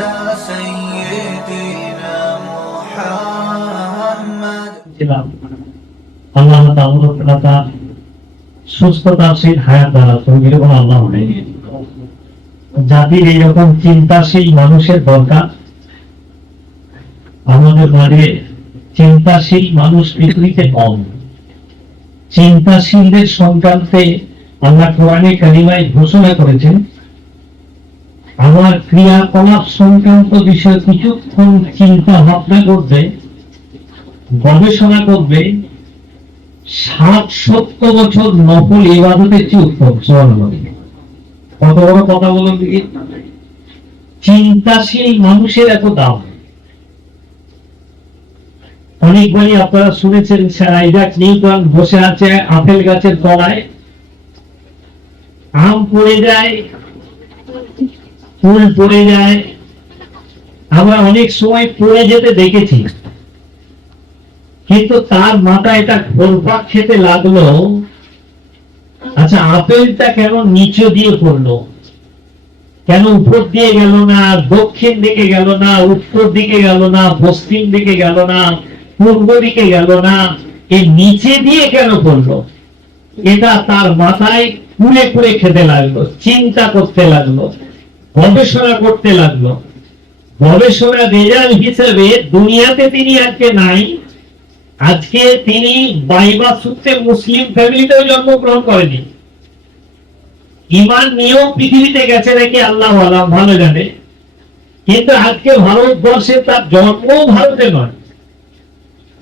على سيدنا محمد আল্লাহ তাআলা সুস্থতাশীল হায়াত দ্বারা তৈরি করে আল্লাহ জাতির এইরকম চিন্তাশীল মানুষের দরকার। আমাদের মাঝে চিন্তাশীল মানুষ পৃথিবীতে কম। চিন্তাশীলদের সংক্রান্তে আল্লাহ কোরআনে কারিমায় ঘোষণা করেছেন, আমার ক্রিয়াকলাপ সংক্রান্ত বিষয়ে কিছুক্ষণ চিন্তা ভাবনা করবে, গবেষণা করবে, 60-70 বছর নফল ইবাদতের চেয়ে উত্তম। কত বড় কথা বলুন দেখি। চিন্তাশীল মানুষের এত দাম। অনেকবারই আপনারা শুনেছেন স্যার আইজাক নিউটন বসে আছে আপেল গাছের তলায়, আম পড়ে যায়, ফুল পড়ে যায়, আমরা অনেক সময় পড়ে যেতে দেখেছি, কিন্তু তার মাথা এটা ঘোরপাক খেতে লাগলো, আচ্ছা আপেলটা কেন নিচে দিয়ে পড়লো, কেন উপর দিয়ে গেল না, দক্ষিণ দিকে গেল না, উত্তর দিকে গেল না, পশ্চিম দিকে গেল না, পূর্ব দিকে গেল না, এর নিচে দিয়ে কেন পড়লো? এটা তার মাথায় কুড়ে কুড়ে খেতে লাগলো, চিন্তা করতে লাগলো, গবেষণা করতে লাগলো। গবেষণা রেজাল্ট হিসেবে দুনিয়াতে তিনি আজকে নাই। আজকে তিনি বাইবা সূত্রে মুসলিম ফ্যামিলিতেও জন্মগ্রহণ করেনি। ঈমান নিয়েও পৃথিবীতে গেছে নাকি আল্লাহ আলাম, ভালো জানে। কিন্তু আজকে ভারতবর্ষে তার জন্মও ভারতে নয়।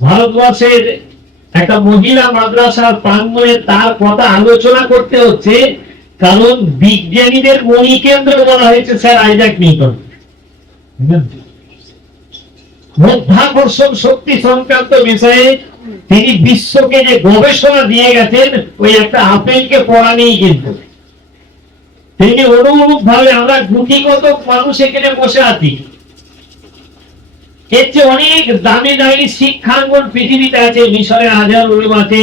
ভারতবর্ষের একটা মহিলা মাদ্রাসার প্রাঙ্গণে তার কথা আলোচনা করতে হচ্ছে, কারণ বিজ্ঞানীদের মণিকেন্দ্র বলা হয়েছে স্যার আইজাক নিউটন। মাধ্যাকর্ষণ শক্তি সংক্রান্ত বিষয়ে তিনি বিশ্বকে যে গবেষণা দিয়ে গেছেন, ওই একটা আপেলকে পড়া নেই। কিন্তু তিনি অনুরূপ ভাবে আমরা গুটিগত মানুষ এখানে বসে আছি, এর চেয়ে অনেক দামি দামি শিক্ষাঙ্গন পৃথিবীতে আছে। মিশরের আজহার উলুম আছে,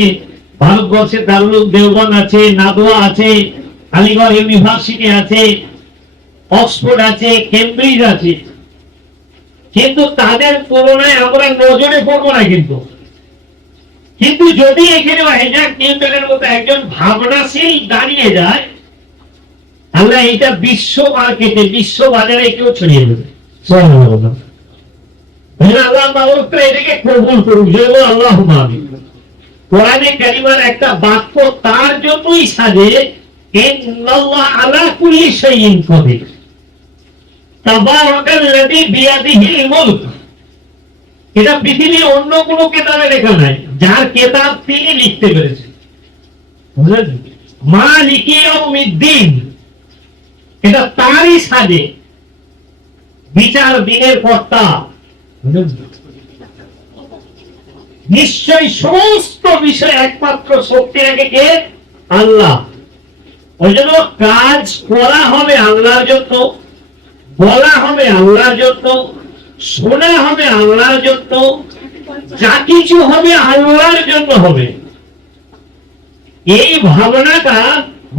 ভারতবর্ষের দারুল উলুম দেওবন্দ আছে, নাদওয়া আছে, আলিগড় ইউনিভার্সিটি আছে, অক্সফোর্ড আছে, কেমব্রিজ আছে। কিন্তু তাদের তুলনায় আমরা নজরে পড়বো না। কিন্তু যদি এখানে আইজাক নিউটনের মতো একজন ভাবনাশীল দাঁড়িয়ে যায়, আল্লাহ এটা বিশ্ব মার্কেটে, বিশ্ব বাজারে কেউ ছড়িয়ে দেবে। আল্লাহ এটাকে কবুল করুক, আল্লাহুম্মা আমিন। কোরআনে কারিমার একটা বাক্য তার জন্যই সাজে, ইন্নাল্লাহ আলা কুল্লি শাইইন কাদির, তাবারাকাল্লাযী বিয়াদিহিল মুলক। এটা পৃথিবীর অন্য কোনো কিতাবে লেখা নাই, যার কিতাব তিনি লিখতে পেরেছেন। বুঝলেন? মালিকি ইয়াউমিদ্দিন, এটা তারই সাজে, বিচার দিনের কর্তা। নিশ্চয়ই সমস্ত বিষয় একমাত্র শক্তি রাখে কে? আল্লাহ। ওই জন্য কাজ করা হবে আল্লাহর জন্য, বলা হবে আল্লাহর জন্য, শোনা হবে আল্লাহর জন্য, যা কিছু হবে আল্লাহর জন্য হবে। এই ভাবনাটা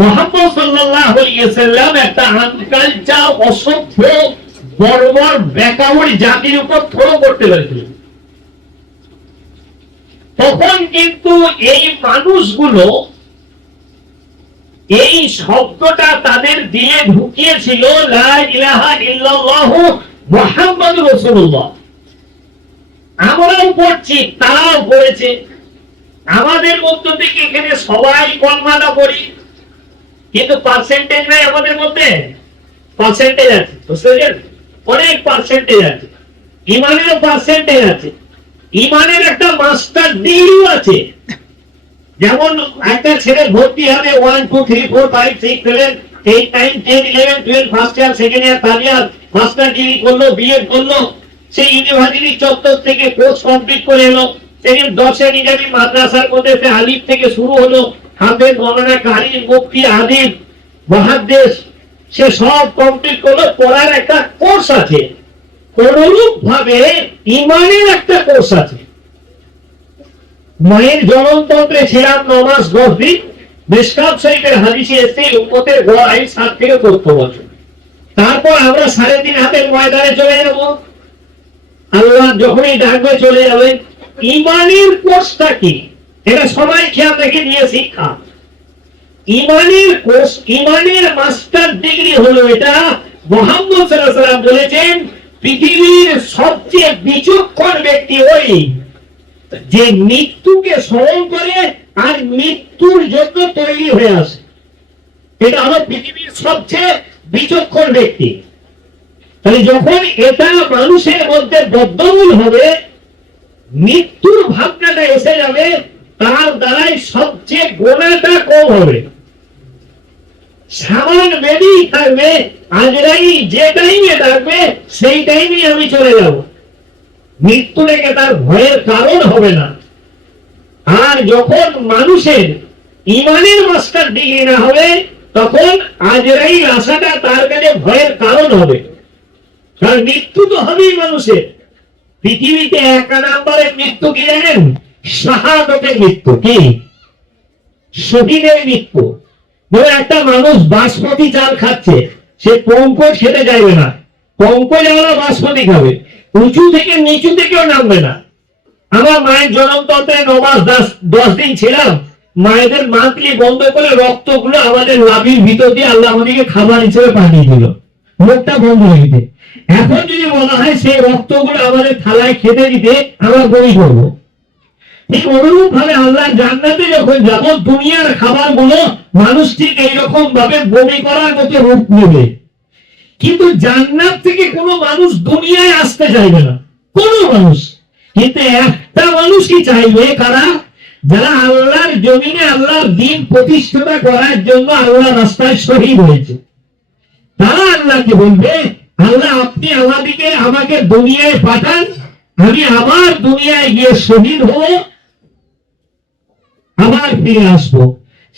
মুহাম্মদ সাল্লাল্লাহু আলাইহি ওয়াসাল্লাম একটা আনকালচার, অসভ্য বর্বর বেকাবুরি জাতির উপর থ্রো করতে পেরেছিলেন। তখন কিন্তু এই মানুষগুলো এই শব্দটা তাদের দিয়ে ঢুকিয়েছিল, লা ইলাহা ইল্লাল্লাহু মুহাম্মাদুর রাসূলুল্লাহ। আমরাও পড়ছি, তারাও পড়েছে। আমাদের মধ্য থেকে এখানে সবাই কলমাটা পড়ি, কিন্তু পার্সেন্টেজ নাই আমাদের মধ্যে। পার্সেন্টেজ আছে, বুঝলেন? অনেক পার্সেন্টেজ আছে। ইমানেরও পার্সেন্টেজ আছে, ইমানের একটা মাস্টার ডিগ্রিও আছে। যেমন একটা ছেলে ভর্তি হবে 1 2 3 4 5 6 7 8 9 10 11 12 first year, second year, third year, master degree করলো, বিএড করলো, সেই ইউনিভার্সিটি চত্বর থেকে কোর্স কমপ্লিট করে এলো। সেদিন 10 নিজামী মাদ্রাসার মধ্যে সে আলিফ থেকে শুরু হলো, হাফেজ, মৌলানা, কারি, মুফতি, আদিব, মুহাদ্দিস, সে সব কমপ্লিট করলো। পড়ার একটা কোর্স আছে, অনুরূপ ভাবে ইমানের একটা কোর্স আছে। মায়ের জননতন্ত্রে ছিলাম নমাজ 10 দিন, মিশকাত শরীফের হাদিসে এসেছে উম্মতের গড় আয়ু 7 থেকে 14 বছর। তারপর আমরা 3.5 হাতের ময়দানে চলে যাব। আল্লাহ যখনই ডাকবে চলে যাবে। ইমানের কোর্সটা কি, এটা সবাই খেয়াল রেখে দিয়ে শিক্ষা। ইমানের কোর্স, ইমানের মাস্টার ডিগ্রি হলো এটা। মুহাম্মদ সাল্লাল্লাহু আলাইহি ওয়াসাল্লাম বলেছেন, পৃথিবীর সবচেয়ে বিচক্ষণ ব্যক্তি ওই যে মৃত্যুকে স্মরণ করে আর মৃত্যুর জন্য তৈরি হয়ে আসে। এটা হলো পৃথিবীর সবচেয়ে বিচক্ষণ ব্যক্তি। তাহলে যখন এটা মানুষের মধ্যে বদ্ধমূল হবে, মৃত্যুর ভাবনাটা এসে যাবে, তার দ্বারাই সবচেয়ে গোনাটা কম হবে। সামান বেরিয়ে থাকবে, আজরাই যে টাইমে ডাকবে সেই টাইমে আমি চলে যাব। মৃত্যু রেখে তার ভয়ের কারণ হবে না। আর যখন মানুষের ইমানের মাস্টার ডিগ্রি না হবে, তখন আজরাই আসাটা তার কাছে ভয়ের কারণ হবে। কারণ মৃত্যু তো হবেই মানুষের। পৃথিবীতে 1 নম্বরের মৃত্যু কি জানেন? শাহাদাতের মৃত্যু। কি? শহীদের মৃত্যু। ধরো একটা মানুষ বাসমতি চাল খাচ্ছে, সে পঙ্কজ খেতে চাইবে না, পঙ্কজ আমরা বাসমতি খাবে, উঁচু থেকে নিচু থেকেও নামবে না। আমার মায়ের জনমতন্ত্রে 9 মাস 10 দিন ছিলাম, মায়েদের মান্থলি বন্ধ করে রক্তগুলো আমাদের লাভির ভিতর দিয়ে আল্লাহ আমাদেরকে খাবার হিসেবে পাঠিয়ে দিল, মুখটা বন্ধ হয়ে দিতে। এখন যদি বলা হয় সেই রক্তগুলো আমাদের থালায় খেতে দিতে, আমরা বই করবো। ঠিক অনুরূপ ভাবে আল্লাহ জান্নাতে যখন যাব, দুনিয়ার খাবার গুলো মানুষ ঠিক এইরকম ভাবে বমি করার মতো রূপ নেবে। কিন্তু জান্নাত থেকে কোনো মানুষ দুনিয়ায় আসতে চাইবে না, কোনো মানুষ। কিন্তু একটা মানুষই চাইবে, কারা? যারা আল্লাহর জমিনে আল্লাহর দ্বীন প্রতিষ্ঠা করার জন্য আল্লাহ রাস্তায় শহীদ হয়েছে। তারা আল্লাহকে বলবে, আল্লাহ আপনি আমাকে দুনিয়ায় পাঠান, আমি আবার দুনিয়ায় গিয়ে শহীদ হব, আবার ফিরে আসবো।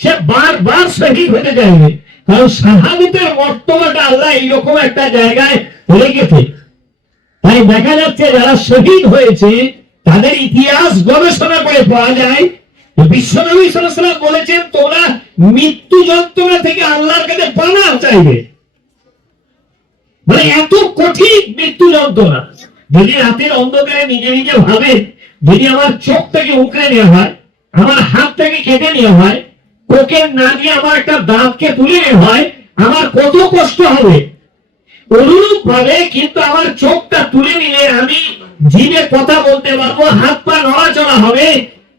সে বারবার শহীদ হতে চাইবে, কারণ শাহাদাতের মর্তবাটা আল্লাহ এইরকম একটা জায়গায় রেখেছে। তাই দেখা যাচ্ছে যারা শহীদ হয়েছে তাদের ইতিহাস গবেষণা করে পাওয়া যায়, বিশ্বনবী সাল্লাল্লাহু আলাইহি ওয়াসাল্লাম বলেছেন, তোমরা মৃত্যু যন্ত্রণা থেকে আল্লাহর কাছে পানাহ চাইবে। মানে এত কঠিন মৃত্যু যন্ত্রণা। যদি রাতের অন্ধকারে নিজে নিজে ভাবে, যদি আমার চোখটাকে উকড়ে নেওয়া হয়, আমার হাতটাকে কেটে নেওয়া হয়, কোকের না দিয়ে আমার একটা দাঁতকে তুলে নেওয়া হয়, আমার কত কষ্ট হবে। অনুরূপ ভাবে কিন্তু আমার চোখটা তুলে নিলে আমি জিভে কথা বলতে পারবো, হাত পা নড়াচড়া হবে,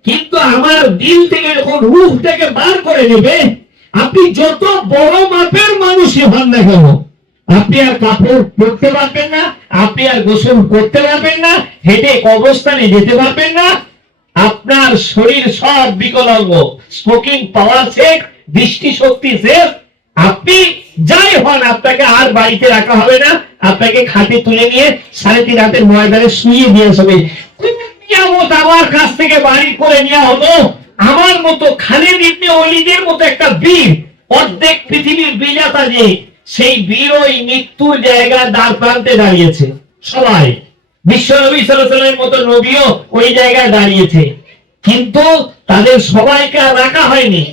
কিন্তু আমার দিল থেকে যখন রূহটাকে বার করে নেবে, আপনি যত বড় মাপের মানুষই হন না কেন, আপনি আর কাপড় পরতে পারবেন না, আপনি আর গোসল করতে পারবেন না, হেঁটে কবরস্থানে যেতে পারবেন না, আপনার শরীর সব বিকলাঙ্গ, স্মোকিং পাওয়ার শেষ, দৃষ্টি শক্তি শেষ। আপনি যাই হন, আপনাকে আর বাড়িতে রাখা হবে না, আপনাকে খাটে তুলে নিয়ে 3.5 হাতের ময়দানে শুয়ে দিয়ে আসবে। আমার কাছ থেকে বাড়ি করে নেওয়া হলো, আমার মতো খালিদ ইবনে ওয়ালিদের মতো একটা বীর, অর্ধেক পৃথিবীর বিজেতা, যে সেই বীর ওই মৃত্যুর জায়গা দ্বার প্রান্তে দাঁড়িয়েছে। সবাই বিশ্বনবী সাল্লাল্লাহু আলাইহি ওয়াসাল্লামের মতো নবীও ওই জায়গায় দাঁড়িয়েছে, কিন্তু তাদের সবাইকে আর রাখা হয়নি,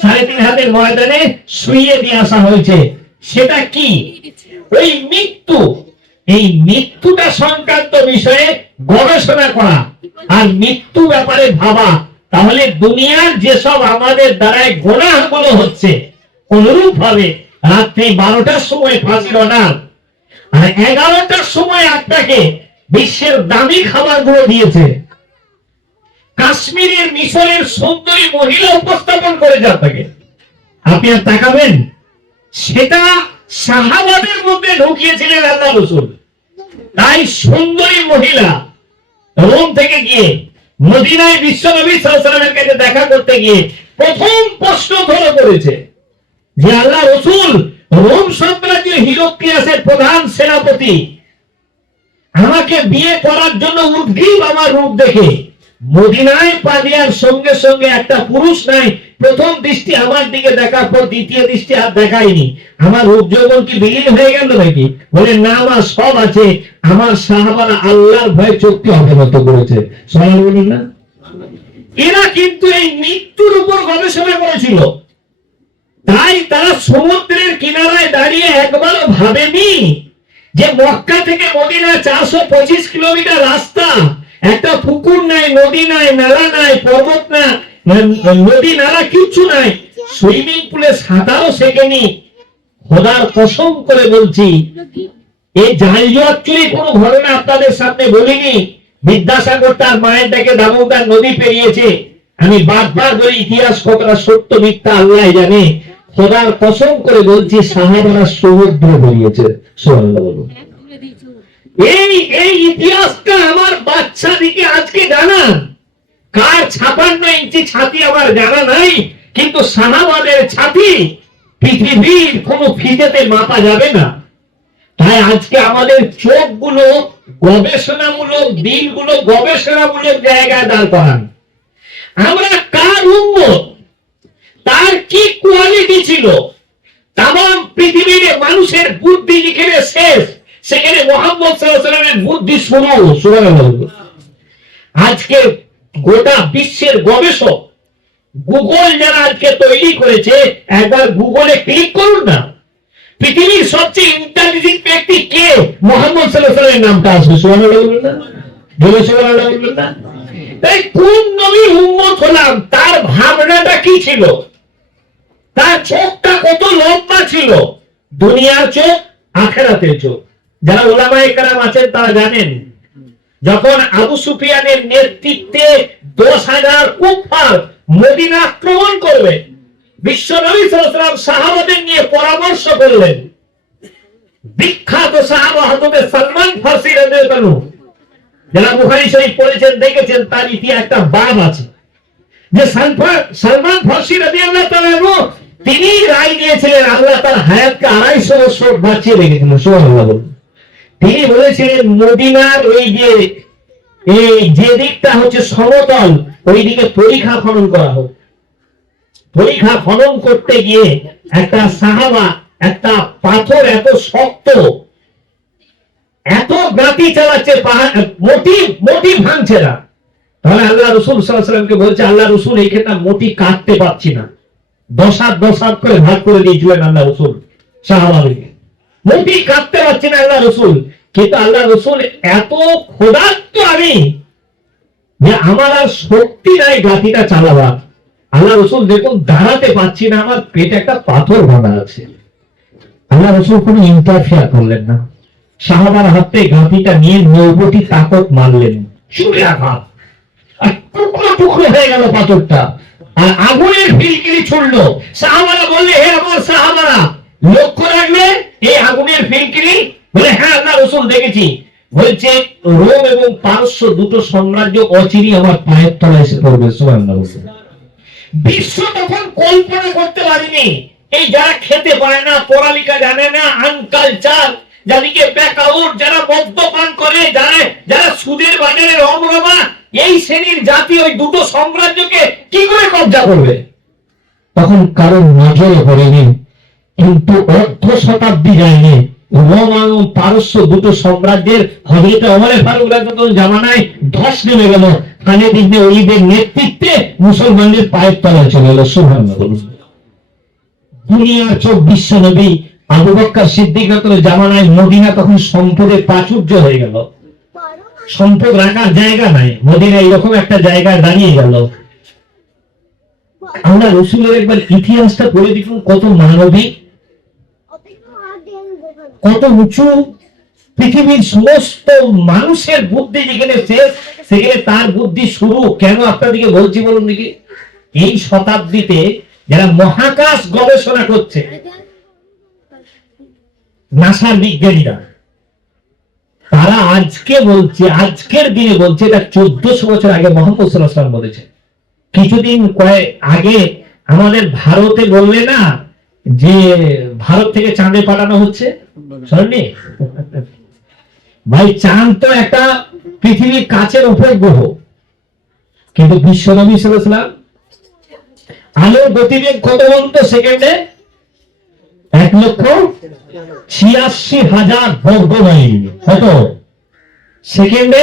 3.5 হাতের ময়দানে শুইয়ে দিয়ে আসা হয়েছে। সেটা কি? ওই মৃত্যু। এই মৃত্যুটা সংক্রান্ত বিষয়ে গবেষণা করা আর মৃত্যু ব্যাপারে ভাবা, তাহলে দুনিয়ার যেসব আমাদের দ্বারায় গুনাহগুলো হচ্ছে, অনুরূপ ভাবে রাত্রি 12টার সময় ফাঁসির অর্ডার, আর 11টার সময় আপনাকে বিশ্বের দামি খাবারগুলো দিয়েছে, কাশ্মীরের মিশরের সুন্দরী মহিলা উপস্থাপন করেছে আপনাকে, আপনি আর তাকাবেন? সেটা সাহাবাদের মধ্যে ঢুকিয়েছিলেন আল্লাহ রাসূল। তাই সুন্দরী মহিলা রোম থেকে গিয়ে মদিনায় বিশ্বনবী সাল্লাল্লাহু আলাইহি ওয়াসাল্লামের কাছে দেখা করতে গিয়ে প্রথম প্রশ্ন ধরে করেছে যে, আল্লাহ রাসূল, রোম সাম্রাজ্য হিরোক্লিয়াসের প্রধান সেনাপতি আমাকে বিয়ে করার জন্য উদ্গ্রীব আমার রূপ দেখে। মদিনায় পা দেওয়ার সঙ্গে সঙ্গে একটা পুরুষ নাই প্রথম দৃষ্টি আমার দিকে দেখার পর দ্বিতীয় দৃষ্টি আর দেখায়নি, আমার রূপ যৌবন কি বিলীন হয়ে গেল নাকি? বলে না, আমার সব আছে। আমার সাহাবারা আল্লাহর ভয়ে চোখকে অবনত করেছে। সুবহানাল্লাহ বলুন না? এরা কিন্তু এই মৃত্যুর উপর গবেষণা করেছিল। তাই তারা সমুদ্রের কিনারায় দাঁড়িয়ে একবারও ভাবেনি যে মক্কা থেকে মদিনা 425 কিলোমিটার রাস্তা, একটা পুকুর নাই, নদী নাই, নালা নাই, পর্বত না, নদী নালা কিচ্ছু নাই, সুইমিং পুলে সাঁতারও শেখেনি। খোদার কসম করে বলছি, এই জালিয়াত চুরি কোনো ঘটনা আপনাদের সামনে বলিনি। বিদ্যাসাগর তার মায়ের ডেকে দামোদর নদী পেরিয়েছে। আমি বারবার বলি, ইতিহাস কতটা সত্য মিথ্যা আল্লাহ জানে। খোদার কসম করে বলছি, সাহাবারা সমুদ্র পেরিয়েছে। সুবহানাল্লাহ বলুন। এই ইতিহাসটা আমার বাচ্চাদিকে আজকে জানান। কার 56 ইঞ্চি ছাতি আমার জানা নাই, কিন্তু সাহাবাদের ছাতি পৃথিবীর কোন ফিতেতে মাপা যাবে না। তাই আজকে আমাদের চোখগুলো গবেষণামূলক, দিলগুলো গবেষণামূলক জায়গায় দাঁড় করান। আমরা কার উম্মত, তার কি কোয়ালিটি ছিল, তাম পৃথিবীর মানুষের বুদ্ধি যেখানে শেষ, সেখানে মুহাম্মদ সাল্লাল্লাহু আলাইহি ওয়াসাল্লামের বুদ্ধি শুরু। সুবহানাল্লাহ। আজকে গোটা বিশ্বের গবেষক, গুগল যারা আজকে তৈরি করেছে, একবার গুগলে ক্লিক করুন না, পৃথিবীর সবচেয়ে ইন্টেলিজেন্ট ব্যক্তি কে, মুহাম্মদ সাল্লাল্লাহু আলাইহি ওয়াসাল্লামের নামটা আসবে। সুবহানাল্লাহ বলুন না, বলে সুবহানাল্লাহ বলুন না। তাই কোন নবীর উম্মত হলাম, তার ভাবনাটা কি ছিল, তার চোখটা কত লম্বা ছিল, দুনিয়ার চোখ, আখিরাতের চোখ। যারা উলামায়ে কেরাম আছেন তারা জানেন, যখন আবু সুফিয়ানের নেতৃত্বে 10,000 কুফার মদিনা আক্রমণ করবে, বিশ্ব নবী সাল্লাল্লাহু আলাইহি ওয়াসাল্লাম সাহাবাদের নিয়ে পরামর্শ করলেন। বিখ্যাত সাহাবা হযরত সালমান ফারসি রাদিয়াল্লাহু আনহু, যারা বুখারী শরীফ পড়েছেন দেখেছেন, তার ইতিহাসে একটা বাব আছে যে সালমান ফারসি রাদিয়াল্লাহু তাআলা আনহু তিনি রায় দিয়েছিলেন, আল্লাহ তার হায়াতকে 250 বছর বাঁচিয়ে রেখেছিলেন। সুবহানাল্লাহ। তিনি বলেছিলেন, মদিনার এই যে দিকটা হচ্ছে সমতল, ওই দিকে পরিখা খনন করা হোক। পরিখা খনন করতে গিয়ে একটা সাহাবা একটা পাথর এত শক্ত, এত গাতি চালাচ্ছে, মোটি ভাঙছে না। তাহলে আল্লাহ রাসূল সাল্লাল্লাহু আলাইহি ওয়াসাল্লামকে বলছে, আল্লাহ রাসূল এইখানটা মোটি কাটতে পারছি না। 10 হাত করে ভাগ করে দিয়েছিলেন আল্লাহ রাসূল সাহাবাদেরকে, মোটি কাটতে পারছি না আল্লাহ রাসূল। কিন্তু আল্লাহ রাসূল এত ক্ষুধার্ত আমি যে আমার আর শক্তি নাই গাতিটা চালাবার। আল্লাহ রাসূল দেখুন, দাঁড়াতে পারছি না, আমার পেটে একটা পাথর বাঁধা আছে। আল্লাহ রাসূল কোনো ইন্টারফেয়ার করলেন না, সাহাবার হাতে গাতিটা নিয়ে 90টি তাকত মারলেন, ছুঁড়ে আঘাত, আর টুকরো টুকরো হয়ে গেল পাথরটা, আর আগুনের ফিলকিরি ছুড়লো। সাহাবারা বললে, হে আমার সাহাবারা, লক্ষ্য রাখবে এই আগুনের ফিলকিরি? বলে, হ্যাঁ আল্লাহ রাসূল দেখেছি। বলছে, রোম এবং পারস্য দুটো সাম্রাজ্য অচিরেই আমার পায়ের তলায় এসে পড়বে। সুবহানাল্লাহ। বিশ্ব তখন কল্পনা করতে পারেনি, এই যারা খেতে পারে না, পড়ালেখা জানে না, আনকালচার, যাদেরকে বেকাউট, যারা মদ্যপান করে, যারা সুদের বাজারে রমরমা, এই শ্রেণীর জাতি ওই দুটো সাম্রাজ্যকে কি করে কব্জা করবে, তখন কারণ নজরে পড়েনি। কিন্তু অর্ধ শতাব্দী যায়নি, রোম এবং পারস্য দুটো সাম্রাজ্যের হযরত ওমর ফারুক রাদিয়াল্লাহু জামানায় ধস নেমে গেল। খালিদ ইবনে ওলীদের নেতৃত্বে মুসলমানদের পায়ের তলায় চলে এলো। সুবহানাল্লাহ। দুনিয়ার চোখ বিশ্ব নবী আবু বকর সিদ্দিক রাদিয়াল্লাহু জামানায় মদিনা তখন সম্পদের প্রাচুর্য হয়ে গেল, সম্পদ রাখার জায়গা নাই, মদিনা এরকম একটা জায়গায় দাঁড়িয়ে গেল। আমরা রাসূলের একবার ইতিহাসটা পড়ে দেখুন, কত মানবিক, কত উঁচু। পৃথিবীর সমস্ত মানুষের বুদ্ধি যেখানে শেষ, সেখানে তার বুদ্ধি শুরু। কেন আপনাদেরকে বলছি বলুন দেখি, এই শতাব্দীতে যারা মহাকাশ গবেষণা করছে, নাসার বিজ্ঞানীরা, তারা আজকে বলছে, আজকের দিনে বলছে, এটা 1400 বছর আগে মুহাম্মদ সাল্লাল্লাহু আলাইহি ওয়াসাল্লাম বলেছে। কিছুদিন আগে আমাদের ভারতে বললে না যে ভারত থেকে চাঁদে পাঠানো হচ্ছে, শুননি ভাই? চাঁদ তো একটা পৃথিবীর কাছের উপগ্রহ, কিন্তু বিশ্ব নবী সাল্লাল্লাহু আলাইহি ওয়াসাল্লাম আলোর গতিবেগ কত বলুন তো? সেকেন্ডে 1,86,000 বর্গ মাইল। কত? সেকেন্ডে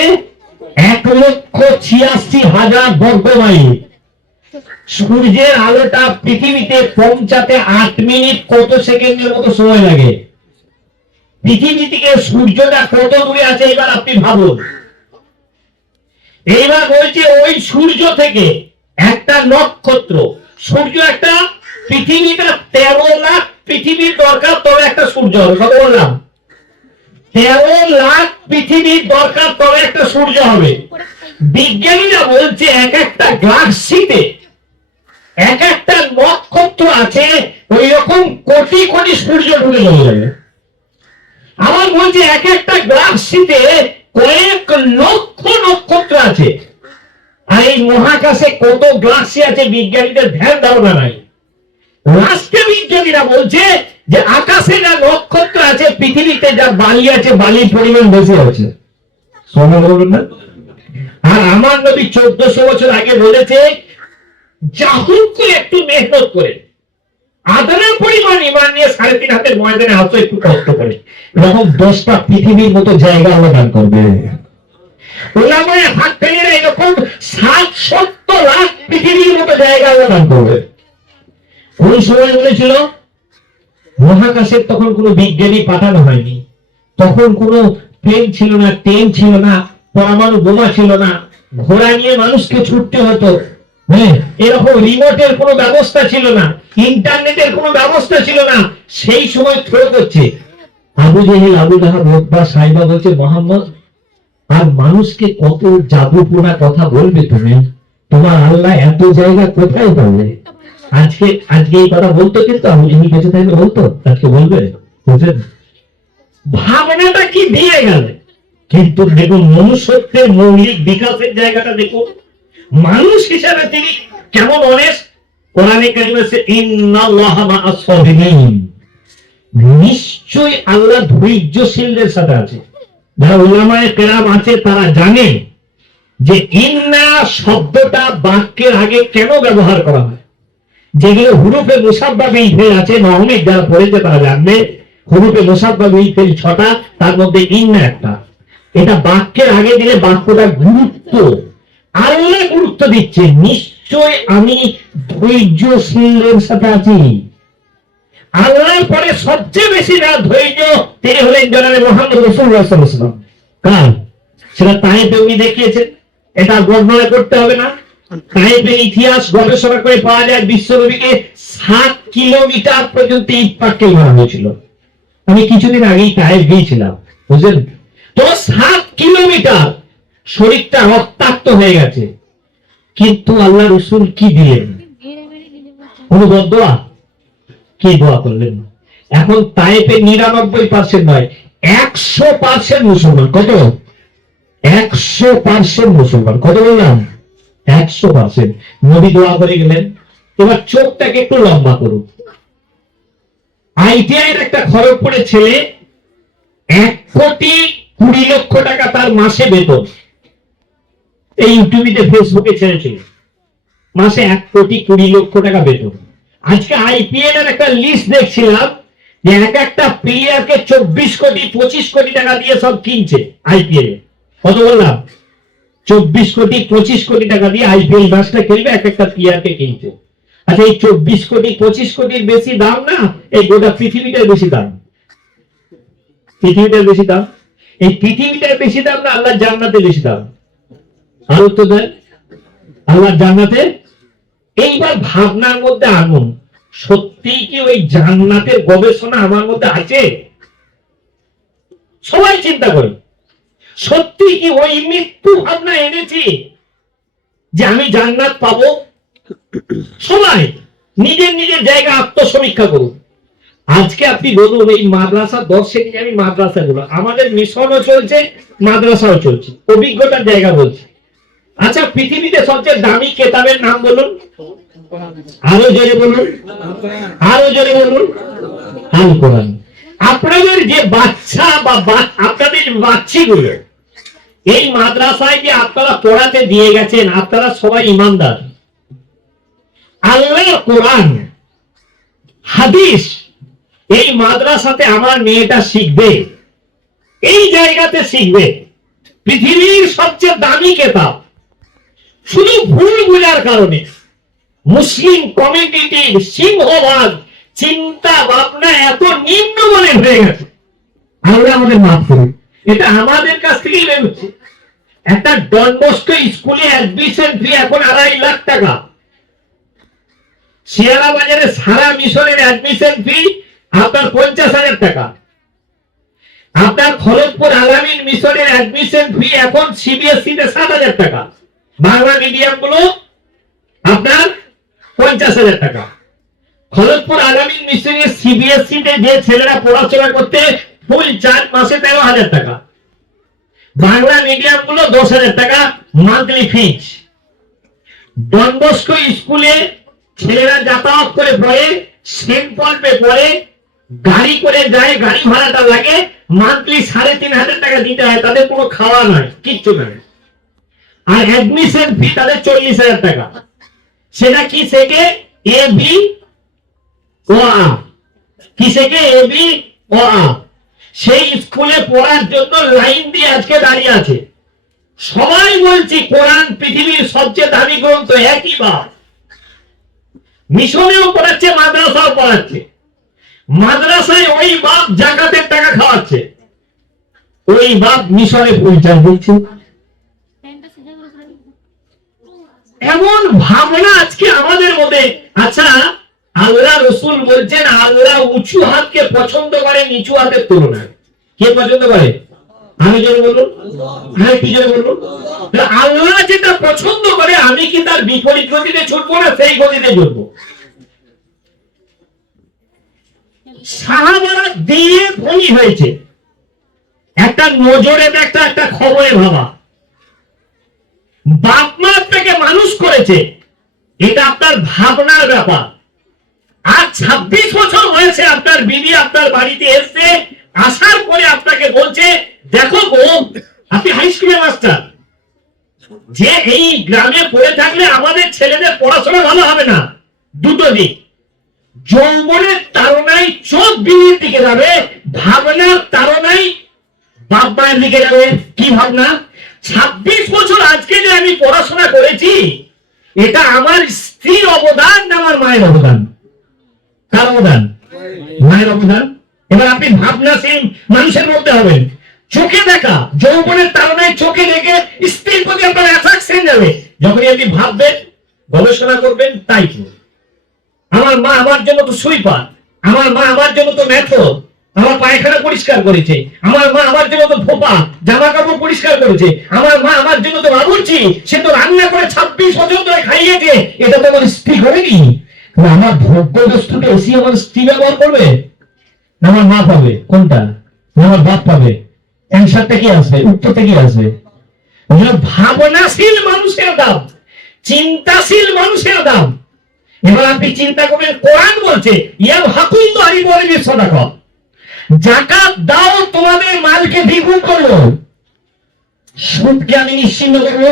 1,86,000 বর্গ মাইল। সূর্যের আলোটা পৃথিবীতে পৌঁছাতে 8 মিনিট কত সেকেন্ডের মতো সময় লাগে? পৃথিবী থেকে সূর্যটা কত দূরে আছে এবার আপনি ভাবুন। এইবার বলছে ওই সূর্য থেকে একটা নক্ষত্র, সূর্য একটা, পৃথিবীটা 13 লাখ পৃথিবীর দরকার তবে একটা সূর্য হবে। কত বললাম? 13 লাখ পৃথিবীর দরকার তবে একটা সূর্য হবে। বিজ্ঞানীরা বলছে এক একটা গ্যালাক্সিতে এক একটা নক্ষত্র আছে, ওই রকম কোটি কোটি সূর্য ঢুকে যাবে। আমার বলছে এক একটা গ্যালাক্সিতে কয়েক লক্ষ নক্ষত্র আছে। আর এই মহাকাশে কত গ্যালাক্সি আছে বিজ্ঞানীদের ধ্যান ধারণা নাই। লাস্টে বিজ্ঞানীরা বলছে যে আকাশে যা নক্ষত্র আছে পৃথিবীতে যা বালি আছে বালির পরিমাণ বেশি আছে। শোনা বলবেন না? আর আমার নবী 1400 বছর আগে বলেছে যাহুক করে একটু মেহনত করে আদানের পরিমাণ ইমান নিয়ে 3.5 হাতের ময়দানে আসো, একটু কষ্ট করে এরকম 10টা পৃথিবীর মতো জায়গা আল্লাহ দান করবে। ওলামায়ে হাক্কানীরা এরকম 60-70 লাখ পৃথিবীর মতো জায়গা আল্লাহ দান করবে। ওই সময় বলেছিল মহাকাশের তখন কোনো বিজ্ঞানী পাঠানো হয়নি, তখন কোনো প্লেন ছিল না, ট্রেন ছিল না, পরমাণু বোমা ছিল না, ঘোড়া নিয়ে মানুষকে ছুটতে হতো। হ্যাঁ, এরকম রিমোটের কোনো ব্যবস্থা ছিল না, ইন্টারনেটের কোনো ব্যবস্থা ছিল না। সেই সময় থ্রো করছে আবু জেহেল, আবু লাহাব, উতবা, সাইবা বলছে মোহাম্মদ আর মানুষকে কত জাদুপূর্ণ কথা বলবে তুমি, তোমার আল্লাহ এত জায়গা কোথায় পাবে? আজকে এই কথা বলতো, কিন্তু আবু জেহেল বেঁচে থাকলে বলতো, আজকে বলবে? বুঝলেন ভাবনাটা কি দিয়ে গেল। কিন্তু দেখুন মনুষ্যত্বের মৌলিক বিকাশের জায়গাটা দেখুন, মানুষ হিসাবে তিনি কেমন অনেস্ট। কোরআনে কারিমে আছে ইন্নাল্লাহা মা'আস সাবিরিন, নিশ্চয়ই আল্লাহ ধৈর্যশীলদের সাথে আছে। যারা উলামায়ে কেরাম আছে তারা জানে যে ইন্না শব্দটা বাক্যের আগে কেন ব্যবহার করা হয়। যেগুলো হুরুফে মুসাব্বাবি ফেল আছে, নহমিক যারা পড়েছে তারা জানবে হুরুফে মুসাব্বাবি ফেল 6টা, তার মধ্যে ইন্না একটা। এটা বাক্যের আগে দিলে বাক্যটা গুরুত্ব, আল্লাহ গুরুত্ব দিচ্ছে, নিশ্চয় আমি ধৈর্যশীলদের সাথে আছি। আল্লাহর পরে সবচেয়ে বেশি যারা ধৈর্য তিনি হলেন জনাবে মুহাম্মদ রাসূলুল্লাহ সাল্লাল্লাহু আলাইহি ওয়াসাল্লাম। কারণ সেটা তায়েফে উনি দেখিয়েছেন, এটা বর্ণনা করতে হবে না। তায়েফের ইতিহাস গবেষণা করে পাওয়া যায় বিশ্বনবীকে 7 কিলোমিটার পর্যন্ত ইট পাটকেল মারা হয়েছিল। আমি কিছুদিন আগেই তায়েফ গিয়েছিলাম, বুঝলেন তো। 7 কিলোমিটার শরীরটা রক্তাক্ত হয়ে গেছে, কিন্তু আল্লাহ রাসূল কি দিলেন? কোন বদদোয়া? কি দোয়া করলেন? এখন তায়েফে 99% নয় 100% মুসলমান। কত? 100% মুসলমান। কত বললাম? 100%। নবী দোয়া করে গেলেন। এবার চোখটাকে একটু লম্বা করুন। আইটিআই এর একটা খড়গপুরের ছেলে 1,20,00,000 টাকা তার মাসে বেতন, এই ইউটিউবে ফেসবুকে ছেড়েছিল, মাসে 1,20,00,000 টাকা বেতন। আজকে আইপিএল এর একটা লিস্ট দেখছিলাম যে এক একটা প্লেয়ারকে 24 কোটি 25 কোটি টাকা দিয়ে সব কিনছে আইপিএল। কত বললাম? 24 কোটি 25 কোটি টাকা দিয়ে আইপিএল ম্যাচটা খেলবে, এক একটা প্লেয়ারকে কিনছে। আচ্ছা এই 24 কোটি 25 কোটির বেশি দাম না, এই গোটা পৃথিবীটার বেশি দাম। পৃথিবীটার বেশি দাম, এই পৃথিবীটার বেশি দাম না আল্লাহর জান্নাতে বেশি দাম? আর উত্তর দেন, আল্লাহর জান্নাতে। এইবার ভাবনার মধ্যে আনুন, সত্যি কি ওই জান্নাতের গবেষণা আমার মধ্যে আছে? সবাই চিন্তা করে, সত্যি কি ওই মৃত্যু ভাবনা এনেছি যে আমি জান্নাত পাবো? সবাই নিজের নিজের জায়গা আত্মসমীক্ষা করুন। আজকে আপনি বলুন এই মাদ্রাসা 10 শ্রেণী, আমি মাদ্রাসাগুলো আমাদের মিশনও চলছে, মাদ্রাসাও চলছে, অভিজ্ঞতার জায়গা বলছে। আচ্ছা পৃথিবীতে সবচেয়ে দামি কেতাবের নাম বলুন, আরো জোরে বলুন, আরো জোরে বলুন, আল কোরআন। আপনাদের যে বাচ্চা বা আপনাদের বাচ্চাগুলো এই মাদ্রাসায় যে আপনারা পড়াতে দিয়ে গেছেন, আপনারা সবাই ইমানদার। আল্লাহর কোরআন হাদিস এই মাদ্রাসাতে আমার মেয়েটা শিখবে, এই জায়গাতে শিখবে। পৃথিবীর সবচেয়ে দামি কেতাব, শুধু ভুল বুঝার কারণে মুসলিম কমিউনিটির সিংহভাগ চিন্তা ভাবনা এত নিম্নমানের হয়ে গেছে, আল্লাহ আমাদের মাফ করুন। এটা আমাদের কাছ থেকেই বেরোচ্ছে। একটা ডন বস্কো স্কুলে অ্যাডমিশন ফি এখন 2.5 লাখ টাকা। শিয়ারা বাজারে সারা মিশনের অ্যাডমিশন ফি আপনার 50,000 টাকা। আপনার খড়গপুর আলামিন মিশনের অ্যাডমিশন ফি এখন সিবিএসই তে 7,000 টাকা। বাংলা মিডিয়াম গুলো আপনার 50,000 টাকা। খড়গপুর আলামিন মিশনের সিবিএসই তে যে ছেলেরা পড়াশোনা করতে ফুল 4 মাসে 13,000 টাকা। বাংলা মিডিয়াম গুলো 10,000 টাকা মান্থলি ফিজ। ডন বস্কো স্কুলে ছেলেরা যাতায়াত করে পড়ে, সেন্ট পল্পে পড়ে, গাড়ি করে যায়, গাড়ি ভাড়াটা লাগে, মান্থলি 3,500 টাকা দিতে হয়, তাদের কোনো খাওয়া নয়, কিচ্ছু নয়। আর অ্যাডমিশন ফি তাদের 40,000 টাকা। সেটা কি থেকে এ বি ও আ, কি থেকে এ বি ও আ। সেই স্কুলে পড়ার জন্য লাইন দিয়ে আজকে দাঁড়িয়ে আছে। সবাই বলছি কোরআন পৃথিবীর সবচেয়ে দামি গ্রন্থ, একই বাপ। মিশনেও পড়াচ্ছে, মাদ্রাসাও পড়াচ্ছে। মাদ্রাসায় ওই বাপ জাকাতের টাকা খাওয়াচ্ছে, ওই বাপ মিশনে পরিচয় দিচ্ছে। এমন ভাবনা আজকে আমাদের মধ্যে। আচ্ছা, আল্লাহ রসুল বলছেন আল্লাহ উঁচু হাতকে পছন্দ করে নিচু হাতের তুলনায়। কে পছন্দ করে? আমি যদি বলুন, আমি কি যদি বলুন, আল্লাহ যেটা পছন্দ করে আমি কি তার বিপরীত গতিতে ছুটবো না সেই গতিতে ছুটবো? সাহাবারা দিয়ে ধনী হয়েছে, একটা নজরে দেখা, একটা খবরে ভাবা। বাপ মা আপনাকে মানুষ করেছে, এটা আপনার ভাবনার ব্যাপার। আর 26 বছর হয়েছে আপনার বিবি আপনার বাড়িতে এসছে, আসার পরে আপনাকে বলছে দেখো গো, আপনি হাই স্কুলের মাস্টার, যে এই গ্রামে পড়ে থাকলে আমাদের ছেলেদের পড়াশোনা ভালো হবে না। দুটো দিক, যৌবনের তাড়নায় চোখ বিবির দিকে যাবে, ভাবনার তাড়নায় বাপ মায়ের দিকে যাবে। কি ভাবনা? 26 বছর আজকে যে আমি পড়াশোনা করেছি, এটা আমার স্ত্রীর অবদান না আমার মায়ের অবদান? কার অবদান? মায়ের অবদান। এবার আপনি ভাবনাশীল মানুষের মধ্যে হবেন। চোখে দেখা, যৌবনের তাড়নায় চোখে দেখে স্ত্রীর প্রতি আপনার অ্যাট্রাকশন যাবে। যখনই আপনি ভাববেন, গবেষণা করবেন, তাই তো আমার মা আমার জন্য তো সুইপার, আমার মা আমার জন্য তো মেথর, আমার পায়খানা পরিষ্কার করেছে, আমার মা আমার জন্য তো ফোপা, জামা কাপড় পরিষ্কার করেছে, আমার মা আমার জন্য তো বাবুর্চি, সে তো রান্না করে 26 বছর ধরে খাইয়েছে, এটা তো আমার স্ত্রী করেনি। আমার ভোগ্য বস্তুকে এসে আমার স্ত্রী ব্যবহার করবে না আমার মা পাবে? কোনটা? আমার বাপ পাবে? অ্যান্সারটা কি আসবে? উত্তরটা কি আসবে? ভাবনাশীল মানুষের দাম, চিন্তাশীল মানুষের দাম। এবার আপনি চিন্তা করবেন, কোরআন বলছে ইয়া হাকুল তো আরি বলে সদাকা, যাকাত দাও তোমাদের মালকে দ্বিগুণ করবো, সুদকে আমি নিশ্চিহ্ন করবো।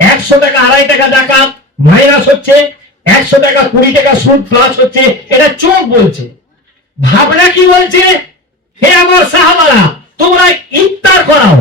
100 টাকা 2.5 টাকা যাকাত মাইনাস হচ্ছে, 100 টাকা 20 টাকা সুদ প্লাস হচ্ছে। এটা চোখ বলছে। ভাবনা কি বলছে? হে আমার সাহাবারা, তোমরা ইফতার করাও,